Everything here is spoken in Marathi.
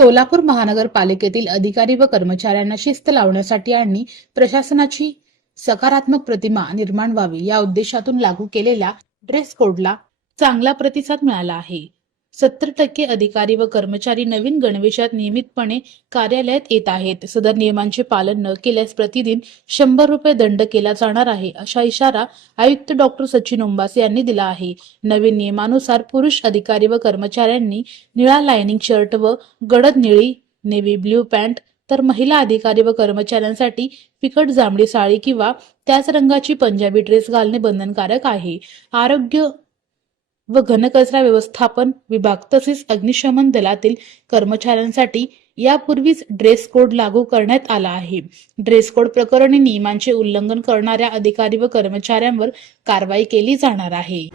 सोलापूर महानगरपालिकेतील अधिकारी व कर्मचाऱ्यांना शिस्त लावण्यासाठी आणि प्रशासनाची सकारात्मक प्रतिमा निर्माण व्हावी या उद्देशातून लागू केलेल्या ड्रेस कोडला चांगला प्रतिसाद मिळाला आहे. 70% अधिकारी व कर्मचारी नवीन गणवेशात नियमितपणे कार्यालयात येत आहेत. सदर नियमांचे पालन न केल्यास प्रतिदिन 100 रुपये दंड केला जाणार आहे, असा इशारा आयुक्त डॉक्टर सचिन ओंबासे यांनी दिला आहे. नवीन नियमानुसार पुरुष अधिकारी व कर्मचाऱ्यांनी निळा लायनिंग शर्ट व गडद निळी नेव्ही ब्ल्यू पॅन्ट, तर महिला अधिकारी व कर्मचाऱ्यांसाठी फिकट जांभळी साडी किंवा त्याच रंगाची पंजाबी ड्रेस घालणे बंधनकारक आहे. आरोग्य व घनकचरा व्यवस्थापन विभाग तसेच अग्निशमन दलातील कर्मचाऱ्यांसाठी यापूर्वीच ड्रेस कोड लागू करण्यात आला आहे. ड्रेस कोड प्रकरणी नियमांचे उल्लंघन करणाऱ्या अधिकारी व कर्मचाऱ्यांवर कारवाई केली जाणार आहे.